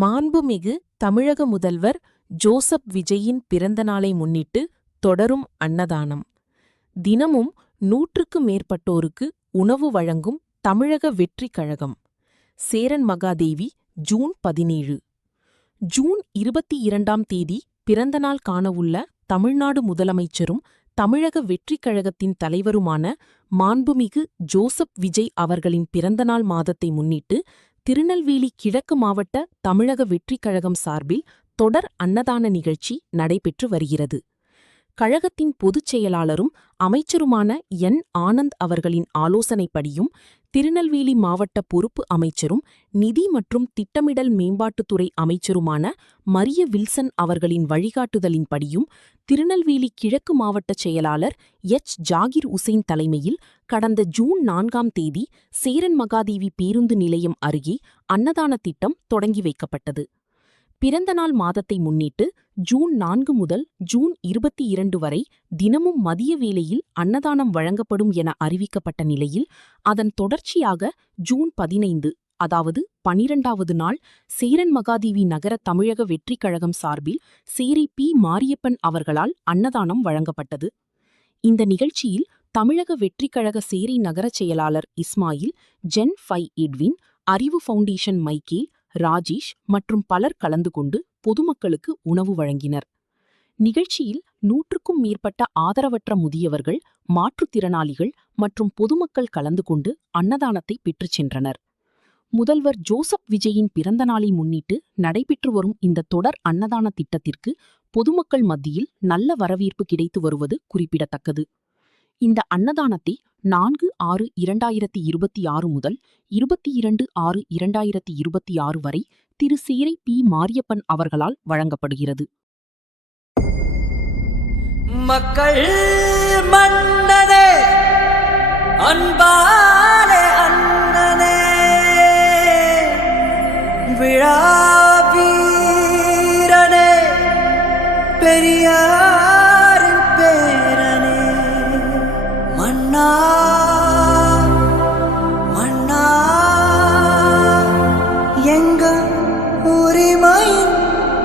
மாண்புமிகு தமிழக முதல்வர் ஜோசப் விஜயின் பிறந்த நாளை முன்னிட்டு தொடரும் அன்னதானம். தினமும் 100க்கு மேற்பட்டோருக்கு உணவு வழங்கும் தமிழக வெற்றிக் கழகம். சேரன் மகாதேவி, ஜூன் 17. ஜூன் 22ஆம் தேதி பிறந்தநாள் காணவுள்ள தமிழ்நாடு முதலமைச்சரும் தமிழக வெற்றிக் கழகத்தின் தலைவருமான மாண்புமிகு ஜோசப் விஜய் அவர்களின் பிறந்தநாள் மாதத்தை முன்னிட்டு திருநெல்வேலி கிழக்கு மாவட்ட தமிழக வெற்றிக் கழகம் சார்பில் தொடர் அன்னதான நிகழ்ச்சி நடைபெற்று வருகிறது. கழகத்தின் பொதுச் செயலாளரும் அமைச்சருமான என். ஆனந்த் அவர்களின் ஆலோசனைப்படியும் திருநெல்வேலி மாவட்ட பொறுப்பு அமைச்சரும் நிதி மற்றும் திட்டமிடல் மேம்பாட்டுத்துறை அமைச்சருமான மரிய வில்சன் அவர்களின் வழிகாட்டுதலின்படியும் திருநெல்வேலி கிழக்கு மாவட்ட செயலாளர் எச். ஜாகிர் உசேன் தலைமையில் கடந்த ஜூன் 4ஆம் தேதி சேரன் மகாதேவி பேருந்து நிலையம் அருகே அன்னதான திட்டம் தொடங்கி வைக்கப்பட்டது. பிறந்தநாள் மாதத்தை முன்னிட்டு ஜூன் 4 முதல் ஜூன் 22 வரை தினமும் மதிய வேளையில் அன்னதானம் வழங்கப்படும் என அறிவிக்கப்பட்ட நிலையில் அதன் தொடர்ச்சியாக ஜூன் 15 அதாவது 12வது நாள் சேரன் மகாதேவி நகர தமிழக வெற்றிக் கழகம் சார்பில் சேரி பி. மாரியப்பன் அவர்களால் அன்னதானம் வழங்கப்பட்டது. இந்த நிகழ்ச்சியில் தமிழக வெற்றிக் கழக சேரி நகரச் செயலாளர் இஸ்மாயில், ஜென். எட்வின், அறிவு ஃபவுண்டேஷன் மைக்கேல், ராஜேஷ் மற்றும் பலர் கலந்து கொண்டு பொதுமக்களுக்கு உணவு வழங்கினர். நிகழ்ச்சியில் 100க்கும் மேற்பட்ட ஆதரவற்ற முதியவர்கள், மாற்றுத்திறனாளிகள் மற்றும் பொதுமக்கள் கலந்து கொண்டு அன்னதானத்தை பெற்றுச் சென்றனர். முதல்வர் ஜோசப் விஜயின் பிறந்த நாளை முன்னிட்டு நடைபெற்று வரும் இந்த தொடர் அன்னதான திட்டத்திற்கு பொதுமக்கள் மத்தியில் நல்ல வரவேற்பு கிடைத்து வருவது குறிப்பிடத்தக்கது. இந்த அன்னதானத்தை 4/6/2026 முதல் 22/6/2026 வரை திரு சேரி பி. மாரியப்பன் அவர்களால் வழங்கப்படுகிறது. மக்கள் மன்னனே, அன்பாலே அண்ணனே, விழாவீரனே, பெரியாரின் பேரனே, மன்னா மன்னா எங்க உரிமையின்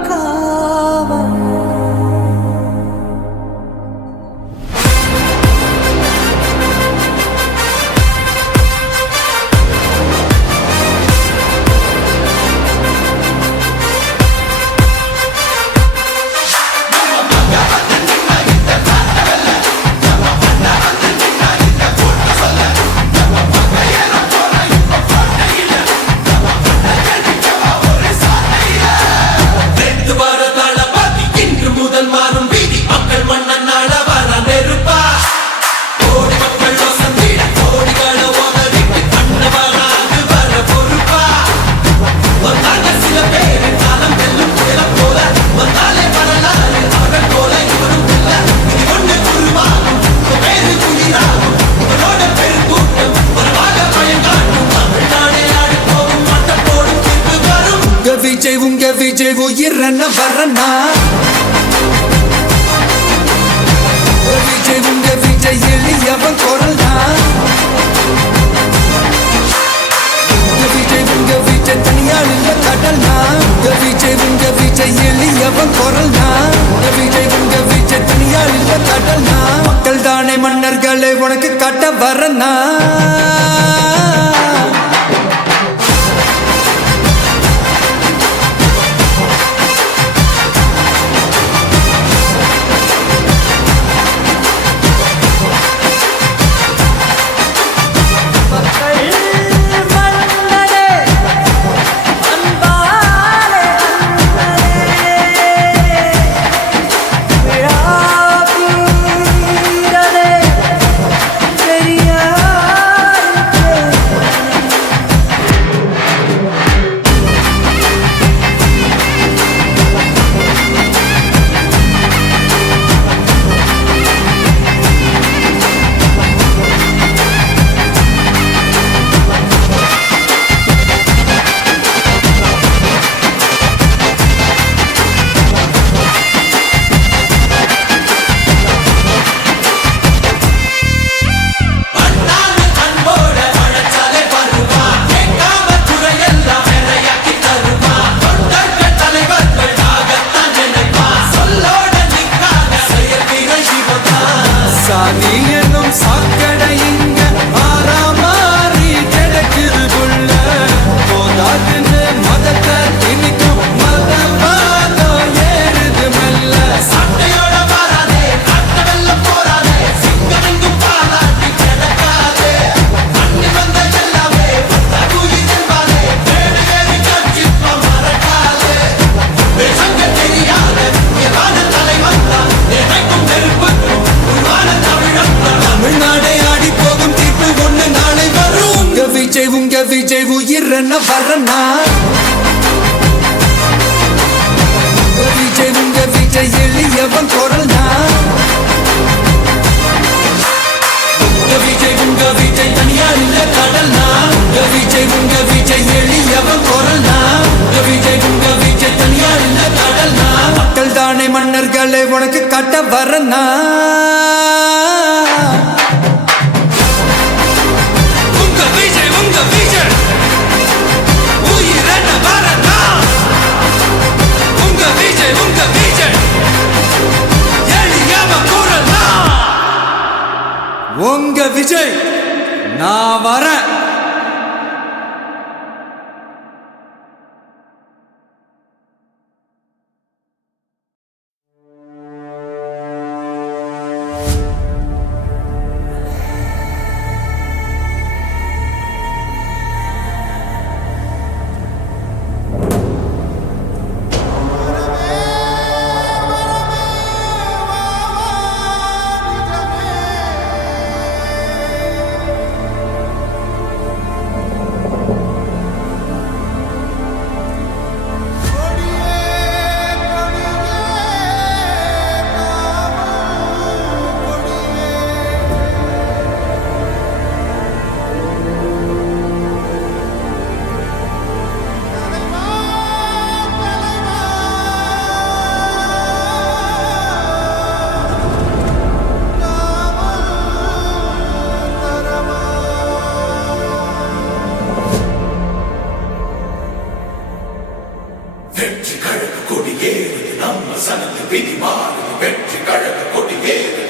காவல். உங்க விஜய் உயிரன வரனா, விஜய் உங்க விஜய் எளியவன் குரல்னா, விஜய் உங்க விஜய் தனியாள் இல்ல கடல்னா, விஜய் உங்க விஜய் எளியவன் குரல்னா, விஜய் உங்க விஜய் தனியாள் இல்ல கடல்னா, மக்கள் தானே மன்னர்களை உனக்கு காட்ட வரனா. Yeah. தானே மன்னர்களே உனக்கு காட்ட வரனா உங்க விஜய் உயிரென வரனா உங்க விஜய் எளியவ குரலா உங்க விஜய் நான் வரேன். வெற்றி கழக கொடியேறுது நம்ம சனத்து விதி மாறுது வெற்றி கழக கொடியேறுது